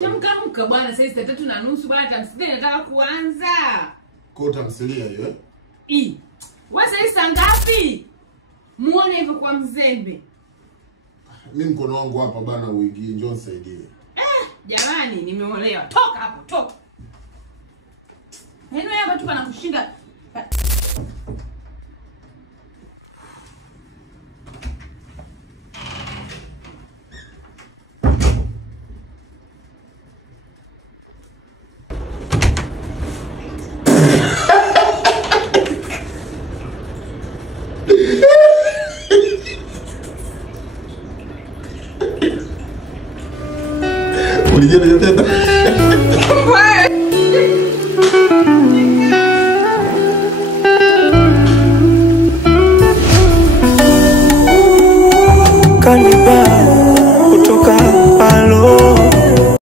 Chamka bwana, sasa 3:30 bwana, tamthilia nataka kuanza. Kwa tamthilia hiyo? Wewe sasa ngapi? Muone hivyo kwa mzembe. Mimi mkono wangu hapa bana uingie, njoo nisaidie. Jamani nimeolewa. Toka hapo, toka. Neno hapa tu kana kushinda. Ulijua tena?